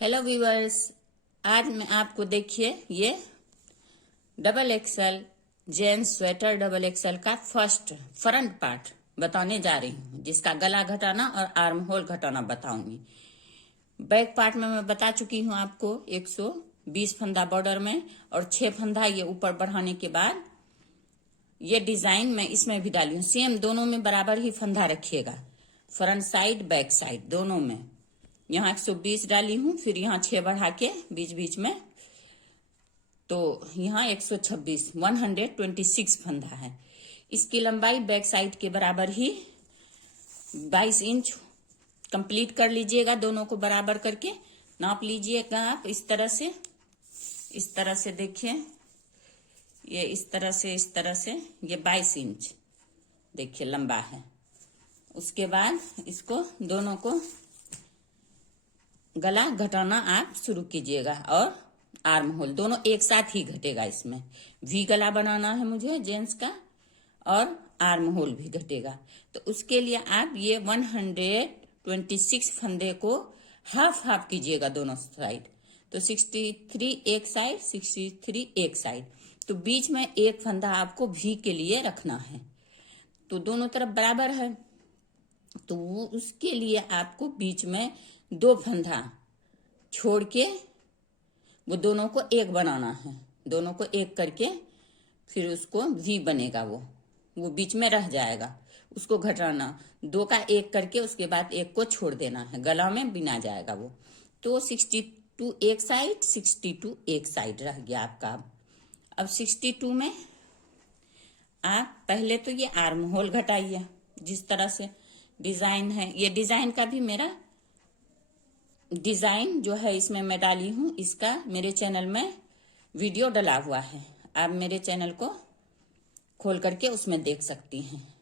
Hello viewers, आज मैं आपको देखिए ये double axle gents sweater double axle का फ्रंट पार्ट बताने जा रही हूँ, जिसका गला घटाना और आर्म होल घटाना बताऊंगी। बैक पार्ट में मैं बता चुकी हूँ आपको 120 फंदा बॉर्डर में और 6 फंदा ये ऊपर बढ़ाने के बाद ये डिजाइन मैं इसमें भी डाली हूँ। सेम दोनों में बराबर ही फंदा रखिएगा, फ्रंट साइड बैक साइड दोनों में। यहाँ 120 डाली हूँ, फिर यहाँ 6 बढ़ा के बीच बीच में, तो यहाँ 126 126 फंदा है। इसकी लंबाई बैक साइड के बराबर ही 22 इंच कंप्लीट कर लीजिएगा। दोनों को बराबर करके नाप लीजिएगा आप इस तरह से देखिए, ये इस तरह से ये 22 इंच देखिए लंबा है। उसके बाद इसको दोनों को गला घटाना आप शुरू कीजिएगा और आर्म होल दोनों एक साथ ही घटेगा। इसमें वी गला बनाना है मुझे जेंट्स का और आर्म होल भी घटेगा। तो उसके लिए आप ये 126 फंदे को हाफ हाफ कीजिएगा दोनों साइड। तो 63 एक साइड, 63 एक साइड, तो बीच में एक फंदा आपको वी के लिए रखना है। तो दोनों तरफ बराबर है, तो उसके लिए आपको बीच में 2 फंदा छोड़ के वो दोनों को एक बनाना है। दोनों को एक करके फिर उसको वी बनेगा, वो बीच में रह जाएगा, उसको घटाना। 2 का एक करके उसके बाद एक को छोड़ देना है, गला में बिना जाएगा वो। तो 62 एक साइड, 62 एक साइड रह गया आपका। अब 62 में आप पहले तो ये आर्म होल घटाइए। जिस तरह से डिजाइन है, ये डिजाइन का भी मेरा डिजाइन जो है इसमें मैं डाली हूं, इसका मेरे चैनल में वीडियो डला हुआ है। आप मेरे चैनल को खोल करके उसमें देख सकती हैं,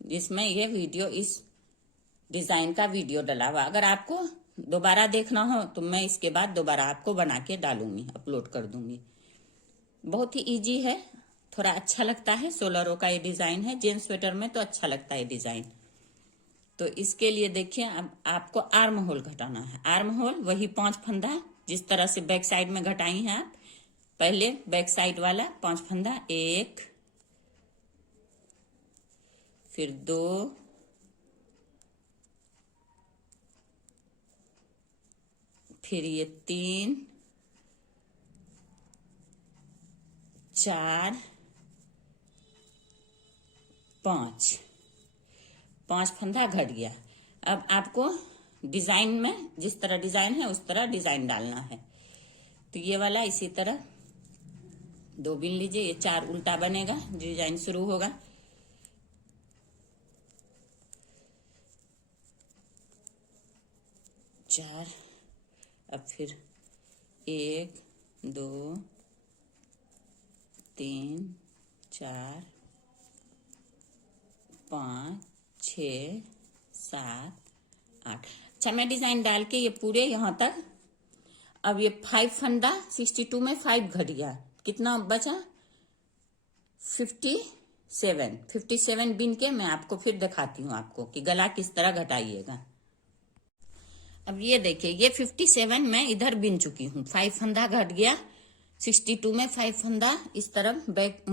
जिसमें ये वीडियो इस डिजाइन का वीडियो डला हुआ। अगर आपको दोबारा देखना हो तो मैं इसके बाद दोबारा आपको बना के डालूंगी, अपलोड कर दूंगी। बहुत ही इजी है, थोड़ा अच्छा लगता है। 16 रो का ये डिजाइन है, जेंट्स स्वेटर में तो अच्छा लगता है डिजाइन। तो इसके लिए देखिए, अब आपको आर्म होल घटाना है। आर्म होल वही 5 फंदा जिस तरह से बैक साइड में घटाई हैं आप। पहले बैक साइड वाला 5 फंदा, 1, फिर 2, फिर ये 3, 4, 5 फंदा घट गया। अब आपको डिजाइन में जिस तरह डिजाइन है उस तरह डिजाइन डालना है। तो ये वाला इसी तरह 2 बीन लीजिए, ये 4 उल्टा बनेगा, डिजाइन शुरू होगा। चार, अब फिर 1, 2, 3, 4, 5, 6, 7, 8। अच्छा, मैं डिजाइन डाल के ये पूरे यहां तक। अब ये 5 फंदा 62 में 5 घट गया, कितना बचा? 57 बिन के मैं आपको फिर दिखाती हूँ आपको कि गला किस तरह घटाइएगा। अब ये देखिए, ये 57 मैं इधर बिन चुकी हूँ, 5 फंदा घट गया। 62 में 5 फंदा इस तरफ बैक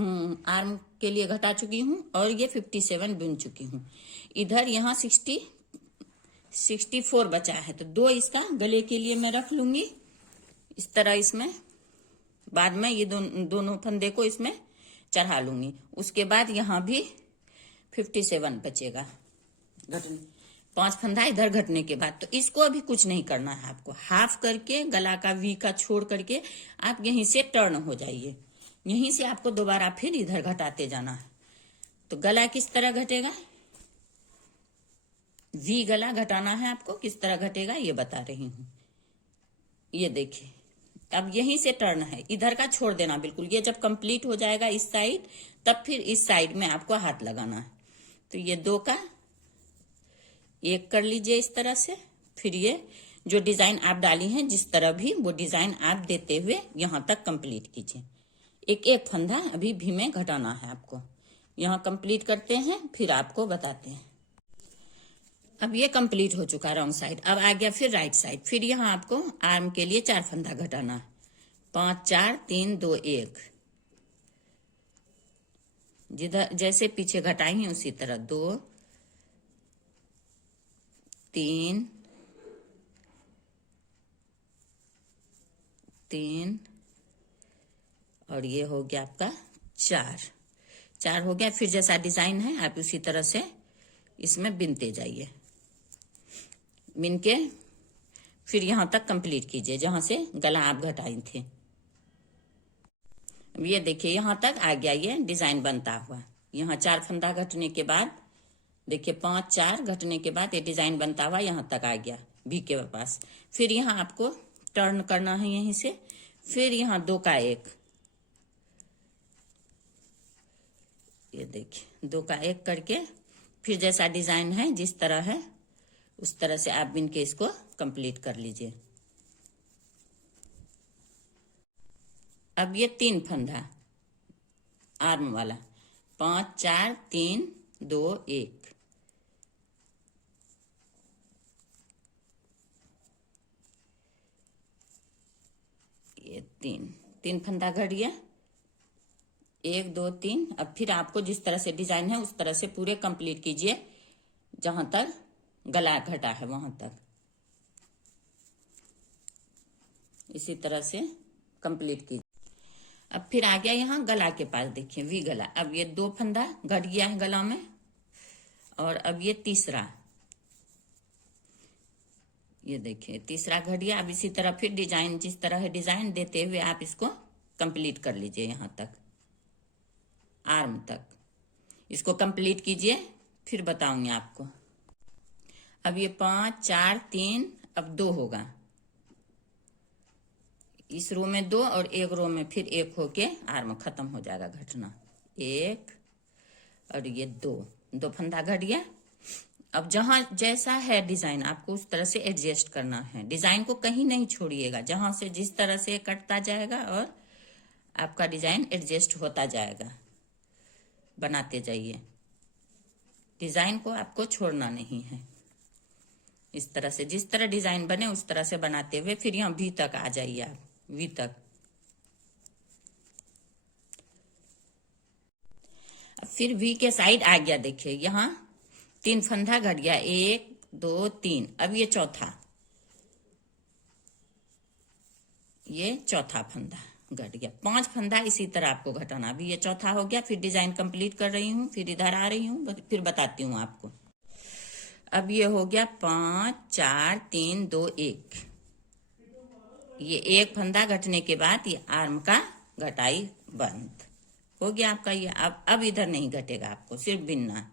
आर्म के लिए घटा चुकी हूँ और ये 57 बिन चुकी हूँ। इधर यहाँ 64 बचा है, तो 2 इसका गले के लिए मैं रख लूंगी इस तरह। इसमें बाद में ये दोनों फंदे को इसमें चढ़ा लूंगी। उसके बाद यहाँ भी 57 बचेगा घटने, 5 फंदा इधर घटने के बाद। तो इसको अभी कुछ नहीं करना है आपको। हाफ करके गला का वी का छोड़ करके आप यहीं से टर्न हो जाइए, यहीं से आपको दोबारा फिर इधर घटाते जाना है। तो गला किस तरह घटेगा, वी गला घटाना है आपको। किस तरह घटेगा ये बता रही हूं। ये देखिए, अब यहीं से टर्न है, इधर का छोड़ देना बिल्कुल। ये जब कंप्लीट हो जाएगा इस साइड, तब फिर इस साइड में आपको हाथ लगाना है। तो ये 2 का 1 कर लीजिए इस तरह से। फिर ये जो डिजाइन आप डाली हैं जिस तरह भी, वो डिजाइन आप देते हुए यहां तक कंप्लीट कीजिए। एक फंदा अभी भी में घटाना है आपको। यहां कंप्लीट करते हैं, फिर आपको बताते हैं। अब ये कंप्लीट हो चुका रॉन्ग साइड। अब आ गया फिर राइट साइड। फिर यहाँ आपको आर्म के लिए 4 फंदा घटाना है। 5 4 3 2 1, जिधर जैसे पीछे घटाई हैं उसी तरह 2 3 3 और ये हो गया आपका 4 हो गया। फिर जैसा डिजाइन है आप उसी तरह से इसमें बिनते जाइए। बिन के फिर यहां तक कंप्लीट कीजिए जहां से गला आप घटाई थे। अब ये देखिए यहां तक आ गया ये डिजाइन बनता हुआ। यहाँ 4 फंदा घटने के बाद देखिए 5 4 घटने के बाद ये डिजाइन बनता हुआ यहां तक आ गया भी के पास। फिर यहाँ आपको टर्न करना है यहीं से। फिर यहाँ 2 का 1, ये देखिए 2 का 1 करके फिर जैसा डिजाइन है जिस तरह है उस तरह से आप बिन के इसको कंप्लीट कर लीजिए। अब ये 3 फंदा आर्म वाला 5 4 3 2 1, ये 3 फंदा घट गया। 1 2 3। अब फिर आपको जिस तरह से डिजाइन है उस तरह से पूरे कंप्लीट कीजिए जहां तक गला घटा है वहां तक। इसी तरह से कंप्लीट कीजिए। अब फिर आ गया यहाँ गला के पास देखिए वी गला। अब ये 2 फंदा घट गया है गला में और अब ये तीसरा, ये देखिए तीसरा घट गया। अब इसी तरह फिर डिजाइन जिस तरह है डिजाइन देते हुए आप इसको कंप्लीट कर लीजिए यहां तक आर्म तक। इसको कंप्लीट कीजिए फिर बताऊंगी आपको। अब ये 5 4 3 अब 2 होगा। इस रो में 2 और एक रो में फिर 1 होके आर्म खत्म हो जाएगा घटना। 1 और ये 2 फंदा घट गया। अब जहां जैसा है डिजाइन आपको उस तरह से एडजस्ट करना है। डिजाइन को कहीं नहीं छोड़िएगा, जहां से जिस तरह से कटता जाएगा और आपका डिजाइन एडजस्ट होता जाएगा। बनाते जाइए, डिजाइन को आपको छोड़ना नहीं है। इस तरह से जिस तरह डिजाइन बने उस तरह से बनाते हुए फिर यहाँ वी तक आ जाइए आप, वी तक। अब फिर वी के साइड आ गया देखिए यहाँ 3 फंदा घट गया। 1 2 3। अब ये चौथा फंदा घट गया। 5 फंदा इसी तरह आपको घटाना। अभी ये चौथा हो गया। फिर डिजाइन कंप्लीट कर रही हूँ, फिर इधर आ रही हूँ, फिर बताती हूँ आपको। अब ये हो गया 5 4 3 2 1। ये 1 फंदा घटने के बाद ये आर्म का घटाई बंद हो गया आपका। ये अब इधर नहीं घटेगा, आपको सिर्फ बिनना।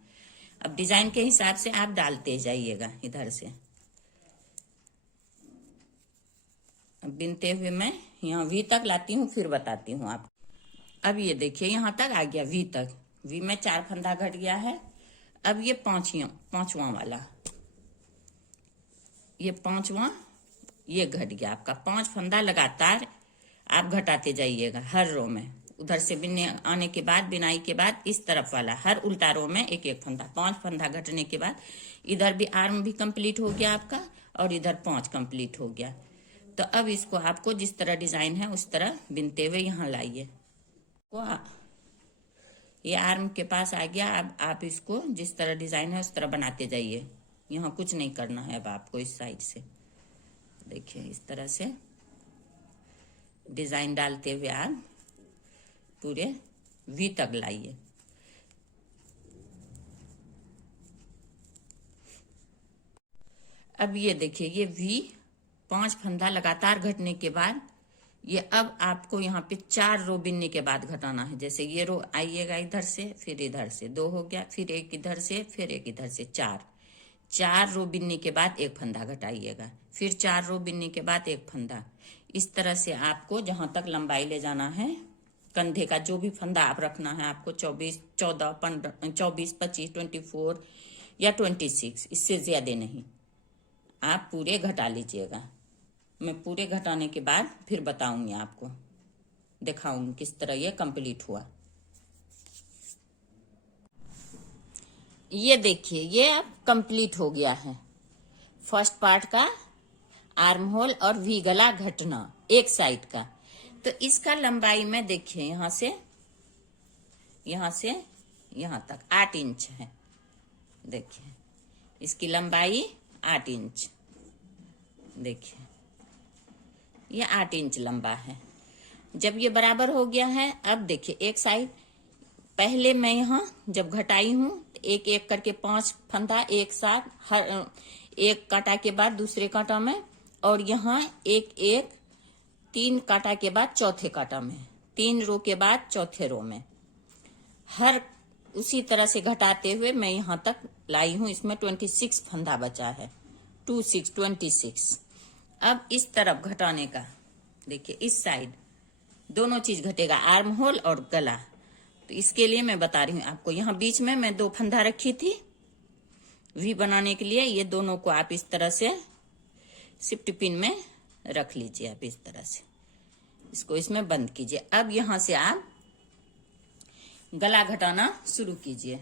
अब डिजाइन के हिसाब से आप डालते जाइएगा इधर से। अब बिनते हुए मैं यहाँ वी तक लाती हूँ फिर बताती हूँ आप। अब ये देखिए यहाँ तक आ गया वी तक। वी में 4 फंदा घट गया है। अब ये पांचवा वाला, ये पांचवा ये घट गया आपका। 5 फंदा लगातार आप घटाते जाइएगा हर रो में। उधर से बिनने आने के बाद बिनाई के बाद इस तरफ वाला हर उल्टा रो में 1 फंदा। 5 फंदा घटने के बाद इधर भी आर्म भी कंप्लीट हो गया आपका और इधर 5 कंप्लीट हो गया। तो अब इसको आपको जिस तरह डिजाइन है उस तरह बिनते हुए यहाँ लाइए। ये आर्म के पास आ गया। अब आप इसको जिस तरह डिजाइन है उस तरह बनाते जाइए। यहाँ कुछ नहीं करना है अब आपको। इस साइड से देखिए इस तरह से डिजाइन डालते हुए आप पूरे वी तक लाइए। अब ये देखिए ये वी 5 फंदा लगातार घटने के बाद ये अब आपको यहाँ पे 4 रो बिनने के बाद घटाना है। जैसे ये रो आइएगा इधर से, फिर इधर से 2 हो गया, फिर 1 इधर से, फिर 1 इधर से 4 रो बिनने के बाद 1 फंदा घटाइएगा। फिर 4 रो बिनने के बाद 1 फंदा। इस तरह से आपको जहां तक लंबाई ले जाना है कंधे का जो भी फंदा आप रखना है आपको 24 14 15 24 25 24 या 26, इससे ज्यादा नहीं। आप पूरे घटा लीजिएगा। मैं पूरे घटाने के बाद फिर बताऊंगी आपको, दिखाऊंगी किस तरह ये कंप्लीट हुआ। ये देखिए, ये अब कंप्लीट हो गया है फर्स्ट पार्ट का आर्म होल और वी गला घटना एक साइड का। तो इसका लंबाई में देखिए यहां से यहां तक 8 इंच है। देखिए इसकी लंबाई 8 इंच, देखिए ये 8 इंच लंबा है। जब ये बराबर हो गया है, अब देखिए एक साइड पहले मैं यहाँ जब घटाई हूँ एक एक करके 5 फंदा एक साथ, हर एक कांटा के बाद दूसरे कांटा में, और यहाँ एक एक 3 कांटा के बाद चौथे कांटा में, 3 रो के बाद चौथे रो में, हर उसी तरह से घटाते हुए मैं यहाँ तक लाई हूँ। इसमें 26 फंदा बचा है, 26। अब इस तरफ घटाने का देखिए, इस साइड दोनों चीज घटेगा, आर्म होल और गला। तो इसके लिए मैं बता रही हूँ आपको, यहाँ बीच में मैं 2 फंदा रखी थी वी बनाने के लिए। ये दोनों को आप इस तरह से शिफ्ट पिन में रख लीजिए, आप इस तरह से इसको इसमें बंद कीजिए। अब यहां से आप गला घटाना शुरू कीजिए।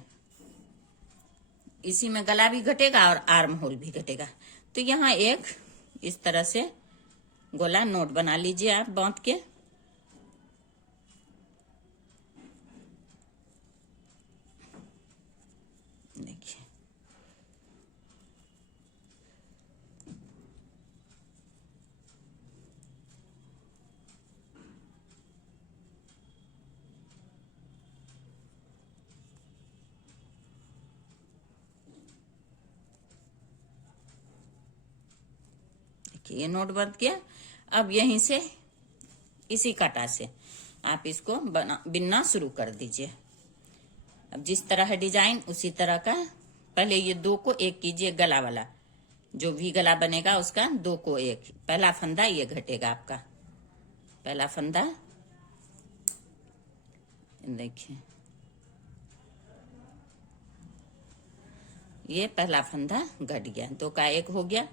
इसी में गला भी घटेगा और आर्म होल भी घटेगा। तो यहाँ एक इस तरह से गोला नोट बना लीजिए आप बांध के। देखिए ये नोट बंद किया। अब यहीं से इसी कांटा से आप इसको बिनना शुरू कर दीजिए। अब जिस तरह है डिजाइन उसी तरह का, पहले ये 2 को एक कीजिए, गला वाला जो भी गला बनेगा उसका 2 को एक, पहला फंदा ये घटेगा आपका, पहला फंदा देखिए, ये पहला फंदा घट गया, 2 का 1 हो गया।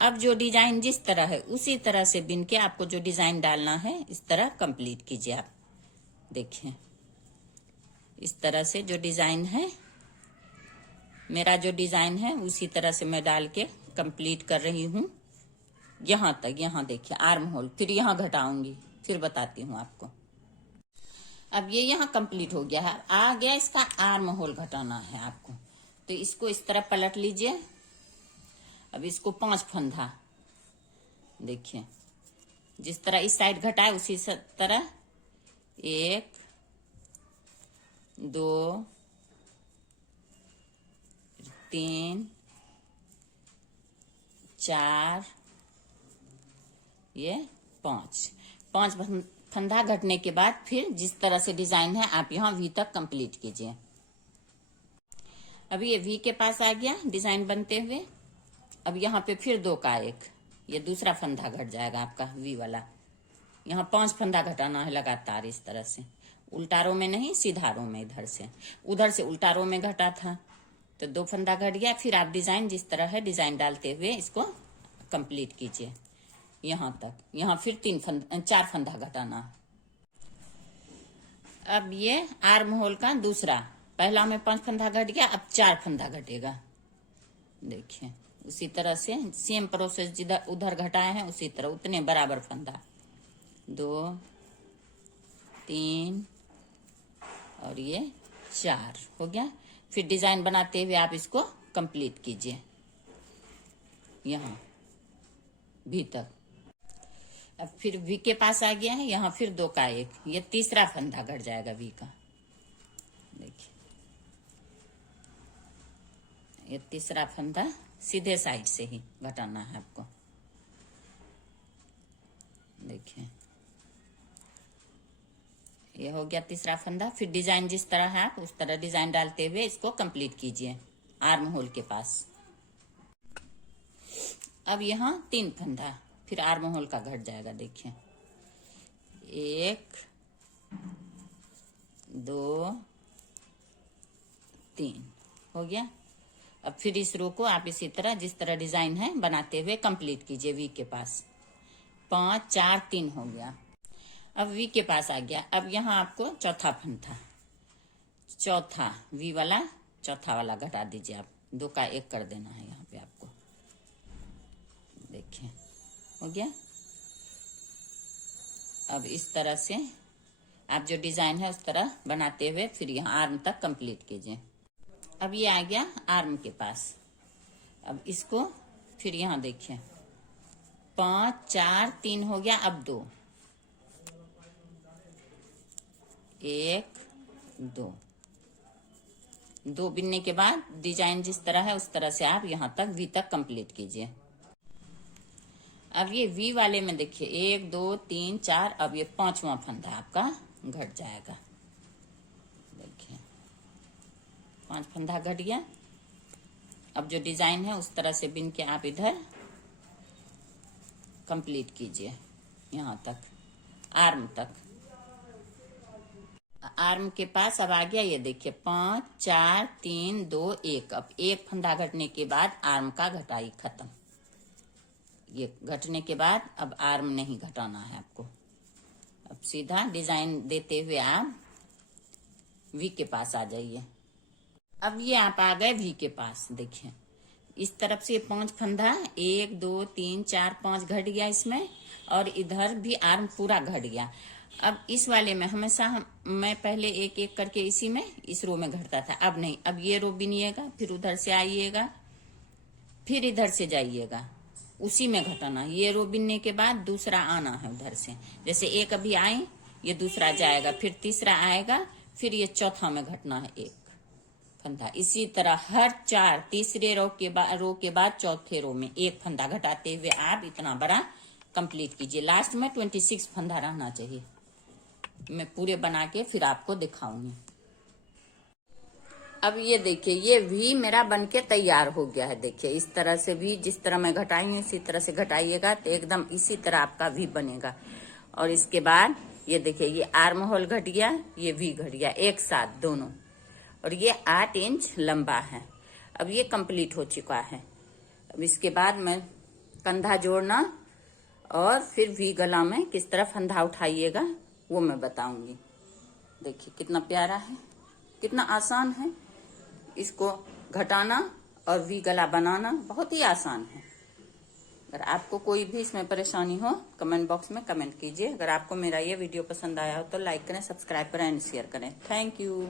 अब जो डिजाइन जिस तरह है उसी तरह से बिन के आपको जो डिजाइन डालना है इस तरह कंप्लीट कीजिए आप। देखिए इस तरह से जो डिजाइन है, मेरा जो डिजाइन है उसी तरह से मैं डाल के कंप्लीट कर रही हूँ यहां तक। यहाँ देखिए आर्म होल, फिर यहाँ घटाऊंगी, फिर बताती हूँ आपको। अब ये यहाँ कंप्लीट हो गया है, आ गया इसका आर्म होल घटाना है आपको। तो इसको इस तरह पलट लीजिए। अब इसको 5 फंदा, देखिए जिस तरह इस साइड घटाए उसी तरह 1 2 3 4 ये 5 फंदा घटने के बाद फिर जिस तरह से डिजाइन है आप यहाँ वी तक कंप्लीट कीजिए। अभी ये वी के पास आ गया डिजाइन बनते हुए। अब यहाँ पे फिर 2 का 1, ये दूसरा फंदा घट जाएगा आपका वी वाला। यहाँ 5 फंदा घटाना है लगातार इस तरह से, उल्टा रो में नहीं, सीधा रो में। उधर से उल्टा रो में घटा था तो 2 फंदा घट गया। फिर आप डिजाइन जिस तरह है डिजाइन डालते हुए इसको कंप्लीट कीजिए यहाँ तक। यहाँ फिर 4 फंदा घटाना। अब ये आर्म होल का दूसरा, पहला में 5 फंदा घट गया, अब 4 फंदा घटेगा। देखिए उसी तरह से सेम प्रोसेस जिधर उधर घटाए हैं उसी तरह उतने बराबर फंदा, 2 3 और ये 4 हो गया। फिर डिजाइन बनाते हुए आप इसको कंप्लीट कीजिए यहाँ भीतर। अब फिर वी के पास आ गया है, यहाँ फिर 2 का 1, ये तीसरा फंदा घट जाएगा वी का। देखिए ये तीसरा फंदा सीधे साइड से ही घटाना है आपको। देखिए ये हो गया तीसरा फंदा। फिर डिजाइन जिस तरह है आप उस तरह डिजाइन डालते हुए इसको कंप्लीट कीजिए आर्म होल के पास। अब यहाँ 3 फंदा फिर आर्म होल का घट जाएगा। देखिए 1 2 3 हो गया। अब फिर इस रो को आप इसी तरह जिस तरह डिजाइन है बनाते हुए कंप्लीट कीजिए वी के पास। 5 4 3 हो गया। अब वी के पास आ गया। अब यहाँ आपको चौथा फंदा, चौथा वी वाला चौथा वाला घटा दीजिए आप, 2 का 1 कर देना है यहाँ पे आपको। देखिए हो गया। अब इस तरह से आप जो डिजाइन है उस तरह बनाते हुए फिर यहाँ आर्म तक कंप्लीट कीजिए। अब ये आ गया आर्म के पास। अब इसको फिर यहाँ देखिए 5 4 3 हो गया। अब 2 1 2 बिनने के बाद डिजाइन जिस तरह है उस तरह से आप यहाँ तक वी तक कंप्लीट कीजिए। अब ये वी वाले में देखिए 1 2 3 4, अब ये 5वां फंदा आपका घट जाएगा। देखिए 5 फंदा घट गया। अब जो डिजाइन है उस तरह से बिन के आप इधर कंप्लीट कीजिए यहाँ तक, आर्म तक। आर्म के पास अब आ गया ये देखिए 5 4 3 2 1। अब 1 फंदा घटने के बाद आर्म का घटाई खत्म। ये घटने के बाद अब आर्म नहीं घटाना है आपको। अब सीधा डिजाइन देते हुए आप वी के पास आ जाइए। अब ये आप आ गए वी के पास। देखिए इस तरफ से 5 फंदा 1 2 3 4 5 घट गया इसमें, और इधर भी आर्म पूरा घट गया। अब इस वाले में हमेशा मैं पहले एक एक करके इसी में इस रो में घटता था, अब नहीं। अब ये रो बिनिएगा, फिर उधर से आइएगा, फिर इधर से जाइएगा, उसी में घटाना। ये रो बिनने के बाद दूसरा आना है उधर से। जैसे एक अभी आए, ये दूसरा जाएगा, फिर तीसरा आएगा, फिर ये चौथा में घटना है 1 फंदा। इसी तरह हर 4 तीसरे रो के बाद चौथे रो में 1 फंदा घटाते हुए आप इतना बड़ा कंप्लीट कीजिए। लास्ट में 26 फंदा रहना चाहिए। मैं पूरे बना के फिर आपको दिखाऊंगी। अब ये देखिए ये भी मेरा बनके तैयार हो गया है। देखिए इस तरह से भी, जिस तरह मैं घटाई हूँ इसी तरह से घटाइएगा तो एकदम इसी तरह आपका भी बनेगा। और इसके बाद ये देखिए ये आर्म होल घट गया, ये भी घट गया एक साथ दोनों, और ये 8 इंच लंबा है। अब ये कंप्लीट हो चुका है। अब इसके बाद मैं कंधा जोड़ना और फिर वी गला में किस तरह फंदा उठाइएगा वो मैं बताऊंगी। देखिए कितना प्यारा है, कितना आसान है। इसको घटाना और वी गला बनाना बहुत ही आसान है। अगर आपको कोई भी इसमें परेशानी हो कमेंट बॉक्स में कमेंट कीजिए। अगर आपको मेरा ये वीडियो पसंद आया हो तो लाइक करें, सब्सक्राइब करें एंड शेयर करें। Thank you.